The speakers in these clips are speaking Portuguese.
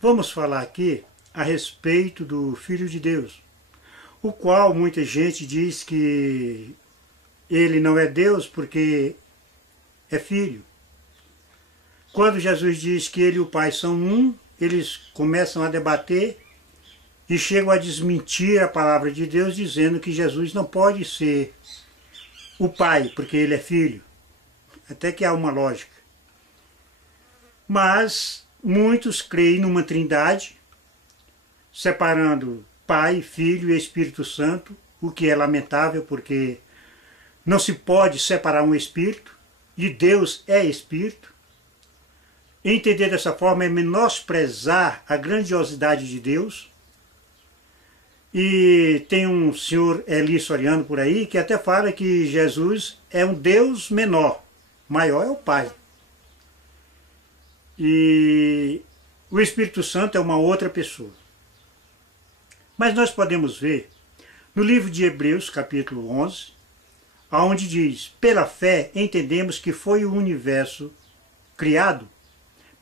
Vamos falar aqui a respeito do Filho de Deus, o qual muita gente diz que ele não é Deus porque é filho. Quando Jesus diz que ele e o Pai são um, eles começam a debater e chegam a desmentir a palavra de Deus, dizendo que Jesus não pode ser o Pai, porque ele é filho. Até que há uma lógica. Mas muitos creem numa trindade, separando Pai, Filho e Espírito Santo, o que é lamentável, porque não se pode separar um Espírito, e Deus é Espírito. Entender dessa forma é menosprezar a grandiosidade de Deus. E tem um senhor Eli Soriano por aí que até fala que Jesus é um Deus menor, maior é o Pai. E o Espírito Santo é uma outra pessoa. Mas nós podemos ver no livro de Hebreus, capítulo 11, onde diz: pela fé entendemos que foi o universo criado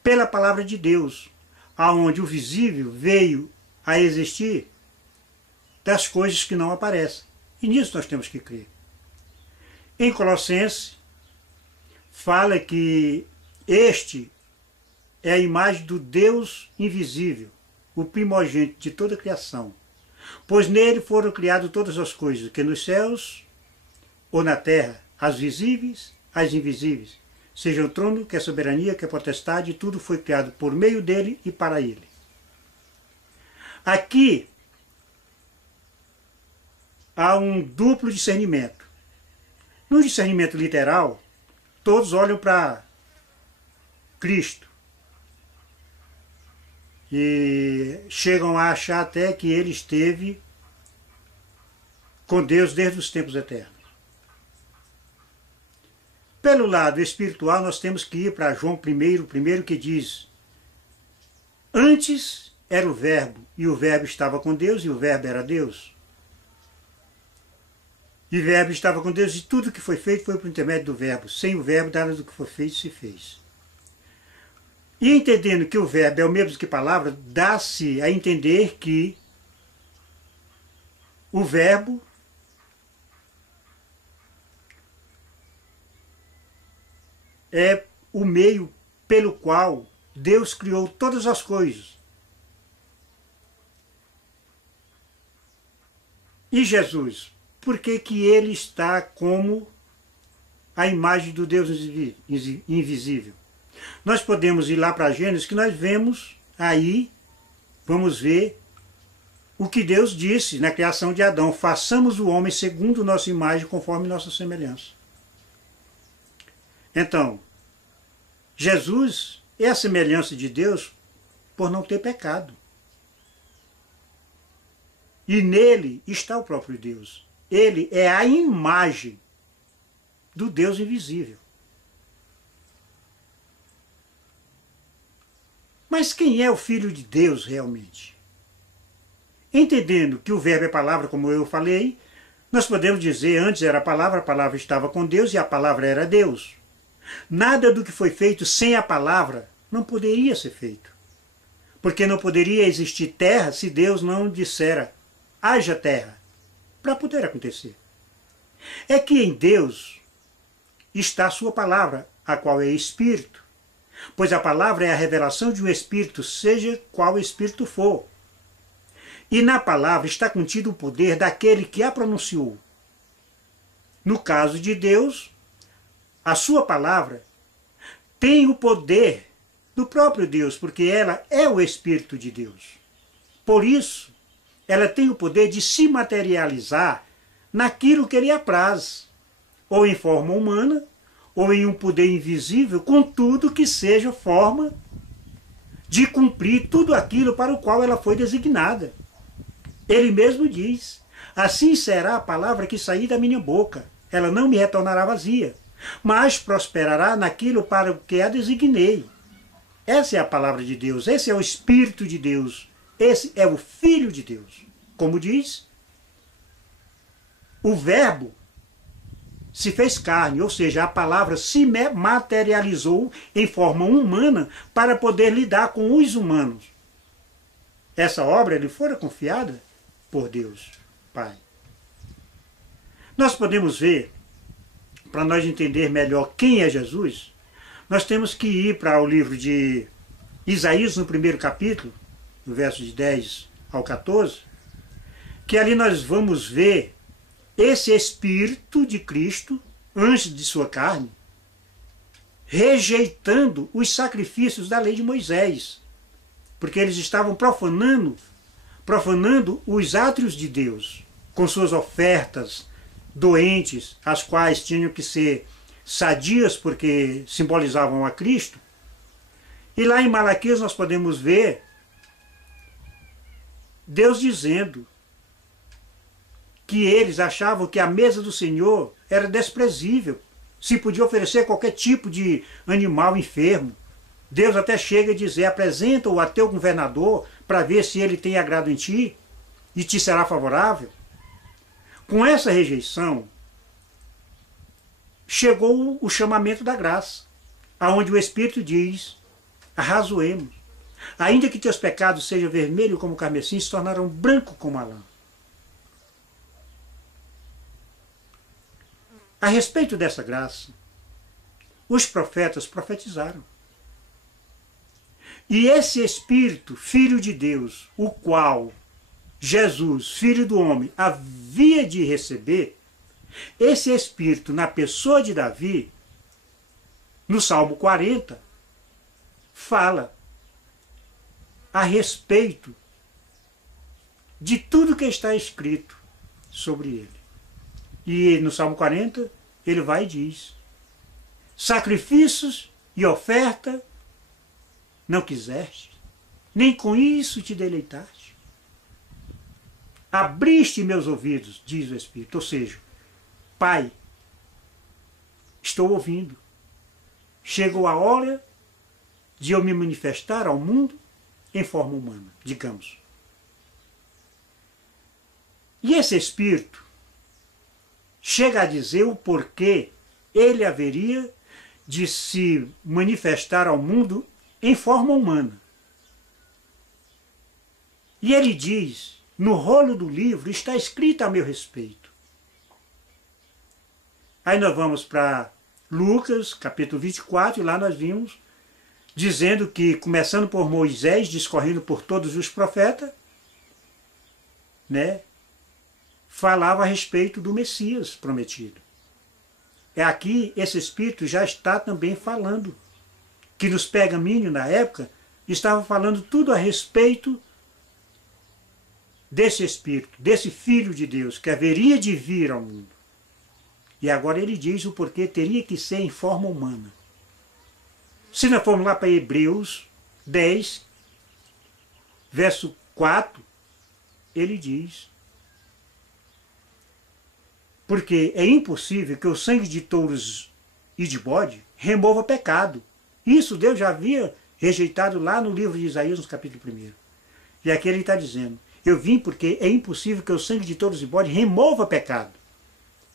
pela palavra de Deus, aonde o visível veio a existir das coisas que não aparecem. E nisso nós temos que crer. Em Colossenses, fala que este é a imagem do Deus invisível, o primogênito de toda a criação. Pois nele foram criadas todas as coisas, que nos céus ou na terra, as visíveis, as invisíveis. Seja o trono, que a soberania, que a potestade, tudo foi criado por meio dele e para ele. Aqui há um duplo discernimento. No discernimento literal, todos olham para Cristo e chegam a achar até que ele esteve com Deus desde os tempos eternos. Pelo lado espiritual, nós temos que ir para João 1, que diz: antes era o Verbo, e o Verbo estava com Deus, e o Verbo era Deus. E o Verbo estava com Deus, e tudo que foi feito foi por intermédio do Verbo. Sem o Verbo, nada do que foi feito se fez. E entendendo que o Verbo é o mesmo que palavra, dá-se a entender que o Verbo é o meio pelo qual Deus criou todas as coisas. E Jesus, por que que ele está como a imagem do Deus invisível? Nós podemos ir lá para Gênesis, que nós vemos aí, vamos ver o que Deus disse na criação de Adão: façamos o homem segundo nossa imagem, conforme nossa semelhança. Então, Jesus é a semelhança de Deus por não ter pecado. E nele está o próprio Deus. Ele é a imagem do Deus invisível. Mas quem é o Filho de Deus realmente? Entendendo que o Verbo é palavra, como eu falei, nós podemos dizer: antes era a palavra estava com Deus e a palavra era Deus. Nada do que foi feito sem a palavra não poderia ser feito. Porque não poderia existir terra se Deus não dissera: haja terra, para poder acontecer. É que em Deus está a sua palavra, a qual é Espírito. Pois a palavra é a revelação de um Espírito, seja qual Espírito for. E na palavra está contido o poder daquele que a pronunciou. No caso de Deus, a sua palavra tem o poder do próprio Deus, porque ela é o Espírito de Deus. Por isso, ela tem o poder de se materializar naquilo que lhe apraz, ou em forma humana, ou em um poder invisível, contudo que seja forma de cumprir tudo aquilo para o qual ela foi designada. Ele mesmo diz: assim será a palavra que sair da minha boca, ela não me retornará vazia, mas prosperará naquilo para o que a designei. Essa é a palavra de Deus, esse é o Espírito de Deus, esse é o Filho de Deus. Como diz, o Verbo se fez carne, ou seja, a palavra se materializou em forma humana para poder lidar com os humanos. Essa obra lhe fora confiada por Deus, Pai. Nós podemos ver, para nós entender melhor quem é Jesus, nós temos que ir para o livro de Isaías, no primeiro capítulo, no verso de 10 ao 14, que ali nós vamos ver esse Espírito de Cristo, antes de sua carne, rejeitando os sacrifícios da lei de Moisés, porque eles estavam profanando os átrios de Deus, com suas ofertas doentes, as quais tinham que ser sadias porque simbolizavam a Cristo. E lá em Malaquias nós podemos ver Deus dizendo que eles achavam que a mesa do Senhor era desprezível, se podia oferecer qualquer tipo de animal enfermo. Deus até chega a dizer: apresenta-o a teu governador para ver se ele tem agrado em ti e te será favorável. Com essa rejeição, chegou o chamamento da graça, aonde o Espírito diz: arrazoemos. Ainda que teus pecados sejam vermelhos como o carmesim, se tornarão branco como a lã. A respeito dessa graça, os profetas profetizaram. E esse Espírito, Filho de Deus, o qual Jesus, Filho do homem, havia de receber, esse Espírito, na pessoa de Davi, no Salmo 40, fala a respeito de tudo que está escrito sobre ele. E no Salmo 40, ele vai e diz: sacrifícios e oferta não quiseste, nem com isso te deleitaste. Abriste meus ouvidos, diz o Espírito. Ou seja, Pai, estou ouvindo. Chegou a hora de eu me manifestar ao mundo em forma humana, digamos. E esse Espírito chega a dizer o porquê ele haveria de se manifestar ao mundo em forma humana. E ele diz: no rolo do livro está escrito a meu respeito. Aí nós vamos para Lucas, capítulo 24, e lá nós vimos dizendo que, começando por Moisés, discorrendo por todos os profetas, né, falava a respeito do Messias prometido. É aqui, esse Espírito já está também falando, que nos pergaminhos, na época, estava falando tudo a respeito desse Espírito, desse Filho de Deus, que haveria de vir ao mundo. E agora ele diz o porquê teria que ser em forma humana. Se nós formos lá para Hebreus 10, verso 4, ele diz: porque é impossível que o sangue de touros e de bode remova pecado. Isso Deus já havia rejeitado lá no livro de Isaías, no capítulo 1. E aqui ele está dizendo: eu vim porque é impossível que o sangue de touros e bode remova pecado.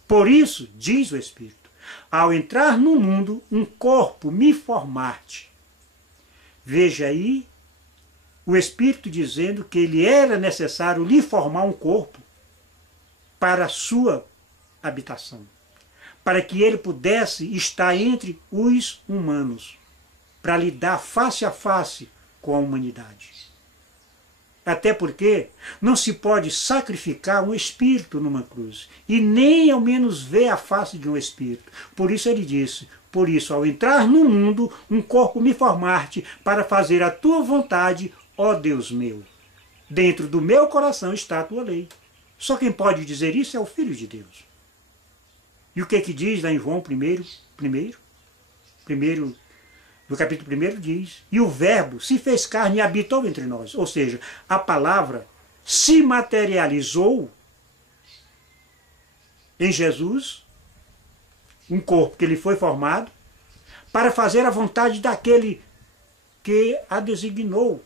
Por isso, diz o Espírito, ao entrar no mundo, um corpo me formar-te. Veja aí o Espírito dizendo que ele era necessário lhe formar um corpo para a sua habitação, para que ele pudesse estar entre os humanos, para lidar face a face com a humanidade. Até porque não se pode sacrificar um espírito numa cruz, e nem ao menos ver a face de um espírito. Por isso ele disse: por isso, ao entrar no mundo, um corpo me formar-te para fazer a tua vontade, ó Deus meu. Dentro do meu coração está a tua lei. Só quem pode dizer isso é o Filho de Deus. E o que diz lá em João 1, no capítulo 1 diz: e o Verbo se fez carne e habitou entre nós. Ou seja, a palavra se materializou em Jesus, um corpo que lhe foi formado, para fazer a vontade daquele que a designou,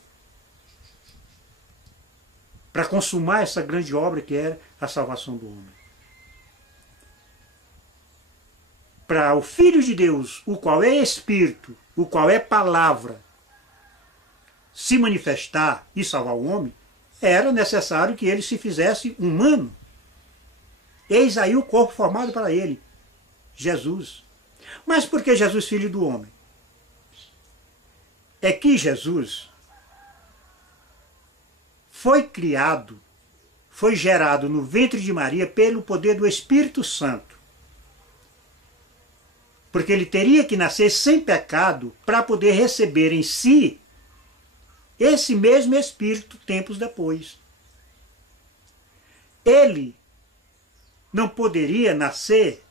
para consumar essa grande obra que era a salvação do homem. para o Filho de Deus, o qual é Espírito, o qual é Palavra, se manifestar e salvar o homem, era necessário que ele se fizesse humano. Eis aí o corpo formado para ele, Jesus. Mas por que Jesus, filho do homem? É que Jesus foi criado, foi gerado no ventre de Maria pelo poder do Espírito Santo. Porque ele teria que nascer sem pecado para poder receber em si esse mesmo Espírito tempos depois. Ele não poderia nascer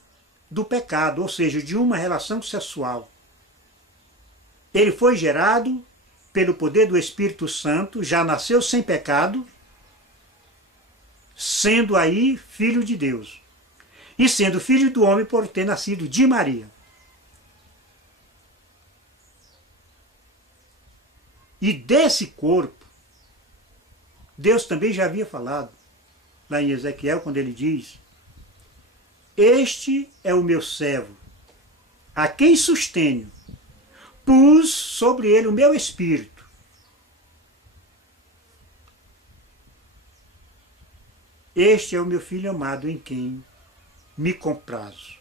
do pecado, ou seja, de uma relação sexual. Ele foi gerado pelo poder do Espírito Santo, já nasceu sem pecado, sendo aí filho de Deus. E sendo filho do homem por ter nascido de Maria. E desse corpo, Deus também já havia falado, lá em Ezequiel, quando ele diz: este é o meu servo, a quem sustenho, pus sobre ele o meu espírito. Este é o meu filho amado, em quem me comprazo.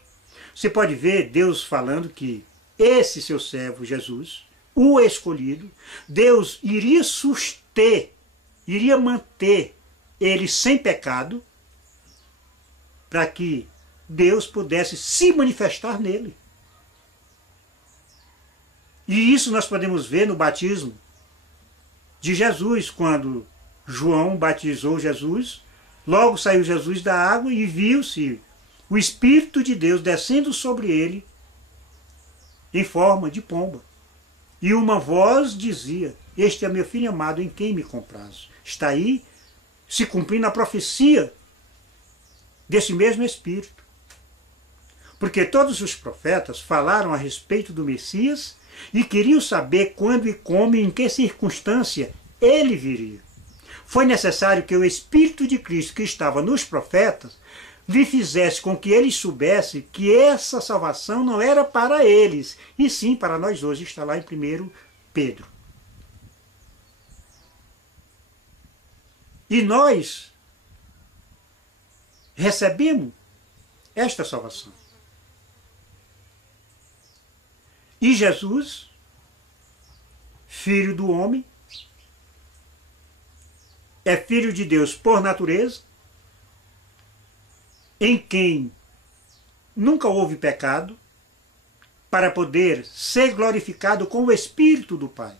Você pode ver Deus falando que esse seu servo, Jesus, o escolhido, Deus iria suster, iria manter ele sem pecado, para que Deus pudesse se manifestar nele. E isso nós podemos ver no batismo de Jesus, quando João batizou Jesus, logo saiu Jesus da água e viu-se o Espírito de Deus descendo sobre ele em forma de pomba. E uma voz dizia: este é meu filho amado, em quem me comprazo. Está aí se cumprindo a profecia desse mesmo Espírito. Porque todos os profetas falaram a respeito do Messias e queriam saber quando e como e em que circunstância ele viria. Foi necessário que o Espírito de Cristo que estava nos profetas lhe fizesse com que eles soubessem que essa salvação não era para eles, e sim para nós hoje. Está lá em 1 Pedro. E nós recebemos esta salvação. E Jesus, filho do homem, é filho de Deus por natureza, em quem nunca houve pecado, para poder ser glorificado com o Espírito do Pai,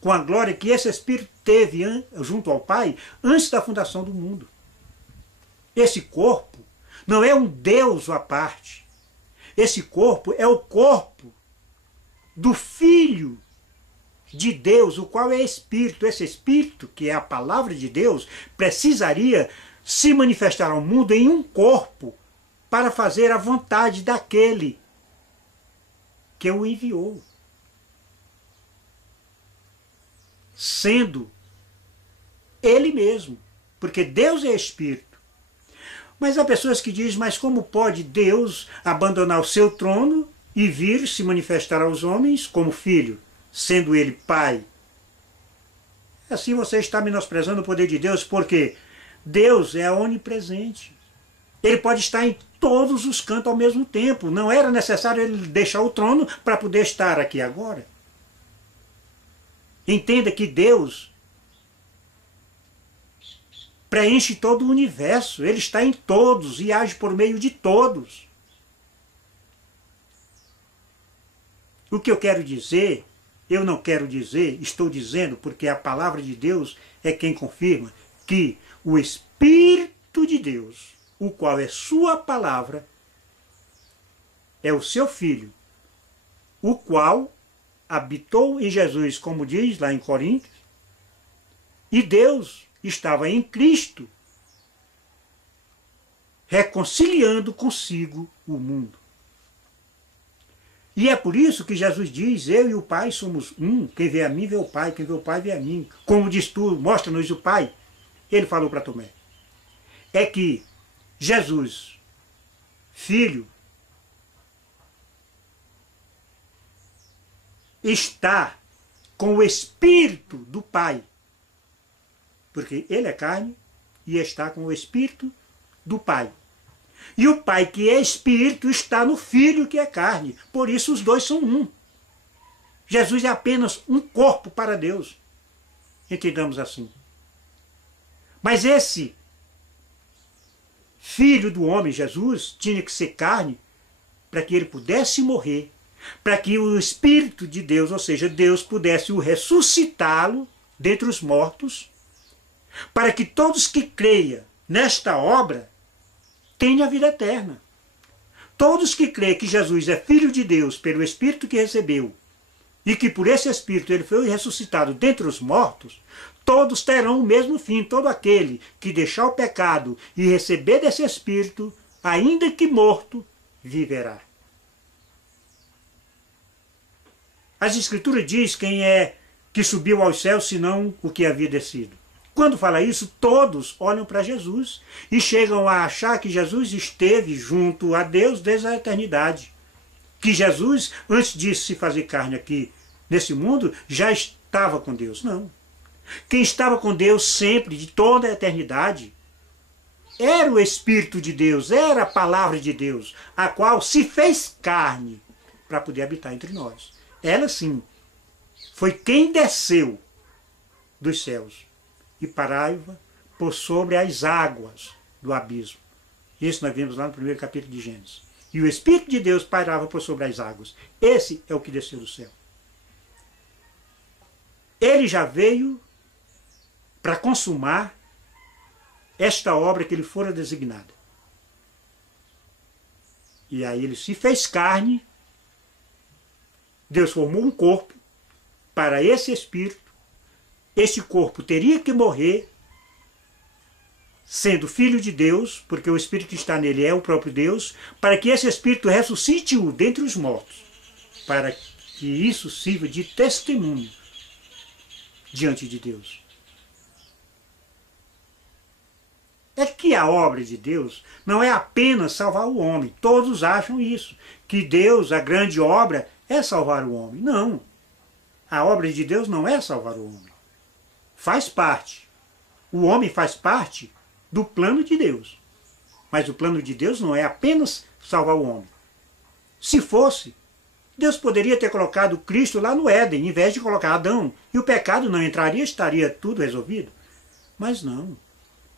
com a glória que esse Espírito teve junto ao Pai antes da fundação do mundo. Esse corpo não é um Deus à parte. Esse corpo é o corpo do Filho de Deus, o qual é Espírito. Esse Espírito, que é a palavra de Deus, precisaria se manifestar ao mundo em um corpo para fazer a vontade daquele que o enviou. Sendo ele mesmo, porque Deus é Espírito. Mas há pessoas que dizem: mas como pode Deus abandonar o seu trono e vir se manifestar aos homens como filho, sendo ele pai? Assim você está menosprezando o poder de Deus, porque Deus é onipresente. Ele pode estar em todos os cantos ao mesmo tempo. Não era necessário ele deixar o trono para poder estar aqui agora. Entenda que Deus preenche todo o universo. Ele está em todos e age por meio de todos. O que eu quero dizer, eu não quero dizer, estou dizendo, porque a palavra de Deus é quem confirma que o Espírito de Deus, o qual é sua palavra, é o seu Filho, o qual habitou em Jesus, como diz lá em Coríntios, e Deus estava em Cristo, reconciliando consigo o mundo. E é por isso que Jesus diz: eu e o Pai somos um, quem vê a mim vê o Pai, quem vê o Pai vê a mim. Como diz tu, mostra-nos o Pai. Ele falou para Tomé. É que Jesus, Filho, está com o Espírito do Pai, porque ele é carne e está com o Espírito do Pai. E o Pai, que é Espírito, está no Filho, que é carne. Por isso os dois são um. Jesus é apenas um corpo para Deus. Entendamos assim. Mas esse Filho do homem, Jesus, tinha que ser carne para que ele pudesse morrer, para que o Espírito de Deus, ou seja, Deus, pudesse o ressuscitá-lo dentre os mortos, para que todos que creiam nesta obra tenham a vida eterna. Todos que creem que Jesus é Filho de Deus pelo Espírito que recebeu, e que por esse Espírito ele foi ressuscitado dentre os mortos, todos terão o mesmo fim. Todo aquele que deixar o pecado e receber desse Espírito, ainda que morto, viverá. As Escrituras diz quem é que subiu aos céus, senão o que havia descido. Quando fala isso, todos olham para Jesus e chegam a achar que Jesus esteve junto a Deus desde a eternidade. Que Jesus, antes de se fazer carne aqui nesse mundo, já estava com Deus. Não. Quem estava com Deus sempre, de toda a eternidade, era o Espírito de Deus, era a palavra de Deus, a qual se fez carne para poder habitar entre nós. Ela sim, foi quem desceu dos céus e parava por sobre as águas do abismo. Isso nós vimos lá no primeiro capítulo de Gênesis. E o Espírito de Deus pairava por sobre as águas. Esse é o que desceu do céu. Ele já veio para consumar esta obra que lhe fora designada. E aí ele se fez carne, Deus formou um corpo para esse Espírito, esse corpo teria que morrer, sendo Filho de Deus, porque o Espírito que está nele é o próprio Deus, para que esse Espírito ressuscite-o dentre os mortos, para que isso sirva de testemunho diante de Deus. É que a obra de Deus não é apenas salvar o homem. Todos acham isso, que Deus, a grande obra, é salvar o homem. Não. A obra de Deus não é salvar o homem. Faz parte. O homem faz parte do plano de Deus. Mas o plano de Deus não é apenas salvar o homem. Se fosse, Deus poderia ter colocado Cristo lá no Éden, em vez de colocar Adão. E o pecado não entraria, estaria tudo resolvido. Mas não.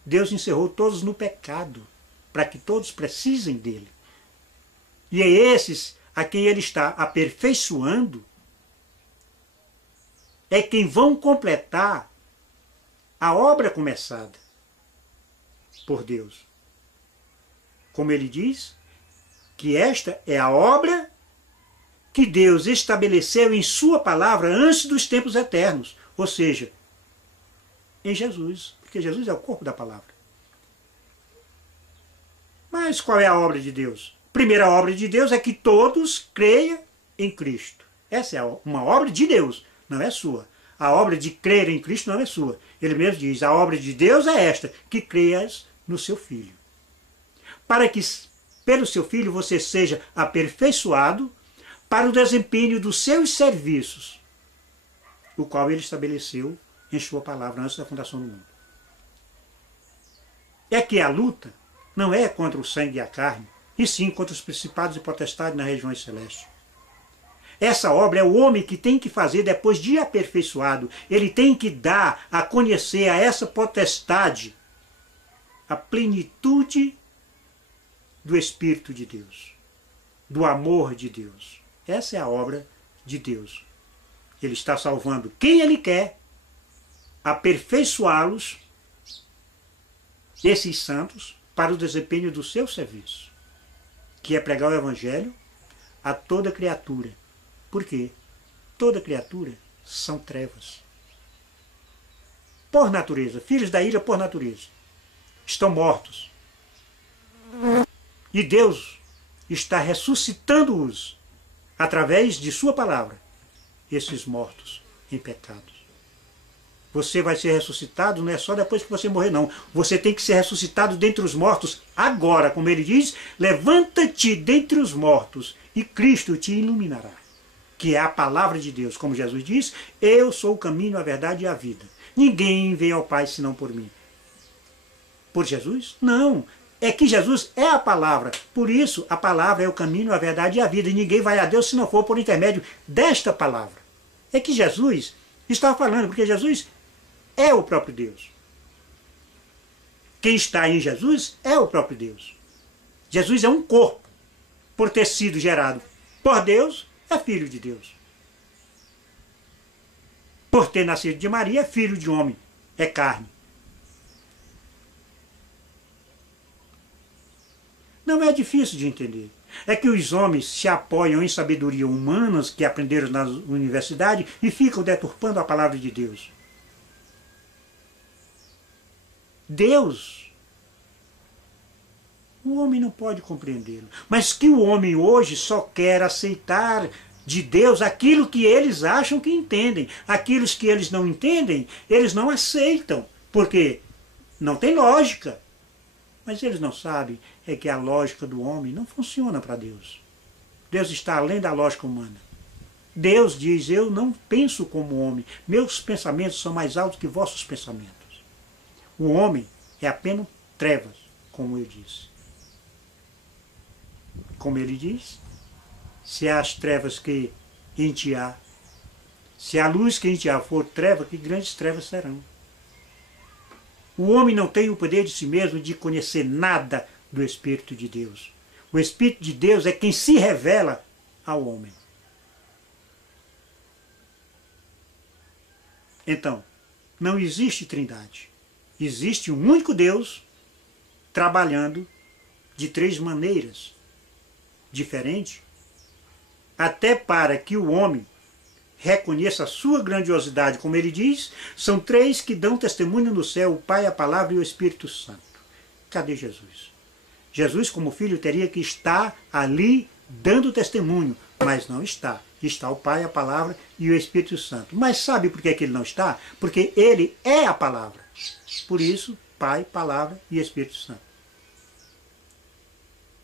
Deus encerrou todos no pecado, para que todos precisem dele. E é esses a quem ele está aperfeiçoando, é quem vão completar a obra começada por Deus. Como ele diz, que esta é a obra que Deus estabeleceu em sua palavra antes dos tempos eternos, ou seja, em Jesus, porque Jesus é o corpo da palavra. Mas qual é a obra de Deus? A primeira obra de Deus é que todos creiam em Cristo. Essa é uma obra de Deus, não é sua. A obra de crer em Cristo não é sua. Ele mesmo diz, a obra de Deus é esta, que creias no seu Filho. Para que pelo seu Filho você seja aperfeiçoado para o desempenho dos seus serviços, o qual ele estabeleceu em sua palavra antes da fundação do mundo. É que a luta não é contra o sangue e a carne, e sim contra os principados e potestades nas regiões celestes. Essa obra é o homem que tem que fazer depois de aperfeiçoado. Ele tem que dar a conhecer a essa potestade a plenitude do Espírito de Deus, do amor de Deus. Essa é a obra de Deus. Ele está salvando quem ele quer, aperfeiçoá-los, esses santos, para o desempenho do seu serviço, que é pregar o Evangelho a toda criatura. Por quê? Toda criatura são trevas. Por natureza, filhos da ira por natureza. Estão mortos. E Deus está ressuscitando-os através de sua palavra, esses mortos em pecados. Você vai ser ressuscitado não é só depois que você morrer, não. Você tem que ser ressuscitado dentre os mortos agora. Como ele diz, levanta-te dentre os mortos e Cristo te iluminará. que é a palavra de Deus. Como Jesus diz, eu sou o caminho, a verdade e a vida. Ninguém vem ao Pai senão por mim. Por Jesus? Não. É que Jesus é a palavra. Por isso, a palavra é o caminho, a verdade e a vida. E ninguém vai a Deus se não for por intermédio desta palavra. É que Jesus está falando, porque Jesus é o próprio Deus. Quem está em Jesus é o próprio Deus. Jesus é um corpo. Por ter sido gerado por Deus, é filho de Deus. Por ter nascido de Maria, é filho de homem, é carne. Não é difícil de entender. É que os homens se apoiam em sabedoria humanas que aprenderam na universidade e ficam deturpando a palavra de Deus. Deus, o homem não pode compreendê-lo. Mas que o homem hoje só quer aceitar de Deus aquilo que eles acham que entendem. Aquilo que eles não entendem, eles não aceitam. Porque não tem lógica. Mas eles não sabem é que a lógica do homem não funciona para Deus. Deus está além da lógica humana. Deus diz, eu não penso como homem. Meus pensamentos são mais altos que vossos pensamentos. O homem é apenas trevas, como eu disse. Como ele diz, se há as trevas que em ti há, se a luz que em ti há for treva, que grandes trevas serão. O homem não tem o poder de si mesmo de conhecer nada do Espírito de Deus. O Espírito de Deus é quem se revela ao homem. Então, não existe trindade. Existe um único Deus trabalhando de três maneiras diferentes, até para que o homem reconheça a sua grandiosidade, como ele diz, são três que dão testemunho no céu, o Pai, a Palavra e o Espírito Santo. Cadê Jesus? Jesus, como filho, teria que estar ali dando testemunho, mas não está. Está o Pai, a Palavra e o Espírito Santo. Mas sabe por que ele não está? Porque ele é a Palavra. Por isso, Pai, Palavra e Espírito Santo.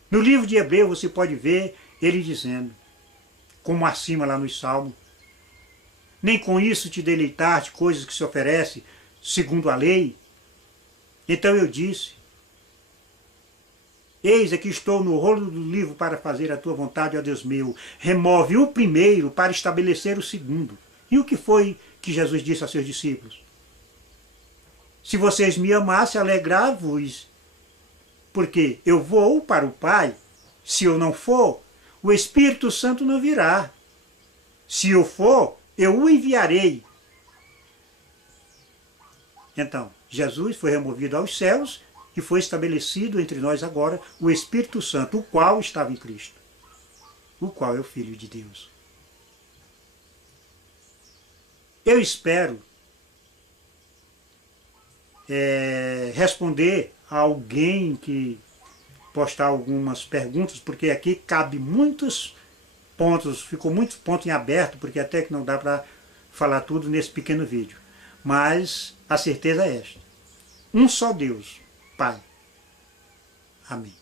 No livro de Hebreu você pode ver ele dizendo, como acima lá nos Salmos, nem com isso te deleitar-te coisas que se oferecem segundo a lei. Então eu disse, eis aqui estou no rolo do livro para fazer a tua vontade, ó Deus meu. Remove o primeiro para estabelecer o segundo. E o que foi que Jesus disse a seus discípulos? Se vocês me amassem, alegrai-vos, porque eu vou para o Pai. Se eu não for, o Espírito Santo não virá. Se eu for, eu o enviarei. Então, Jesus foi removido aos céus e foi estabelecido entre nós agora o Espírito Santo, o qual estava em Cristo, o qual é o Filho de Deus. Eu espero responder a alguém que postar algumas perguntas, porque aqui cabe muitos pontos, ficou muitos pontos em aberto, porque até que não dá para falar tudo nesse pequeno vídeo. Mas a certeza é esta. Um só Deus, Pai. Amém.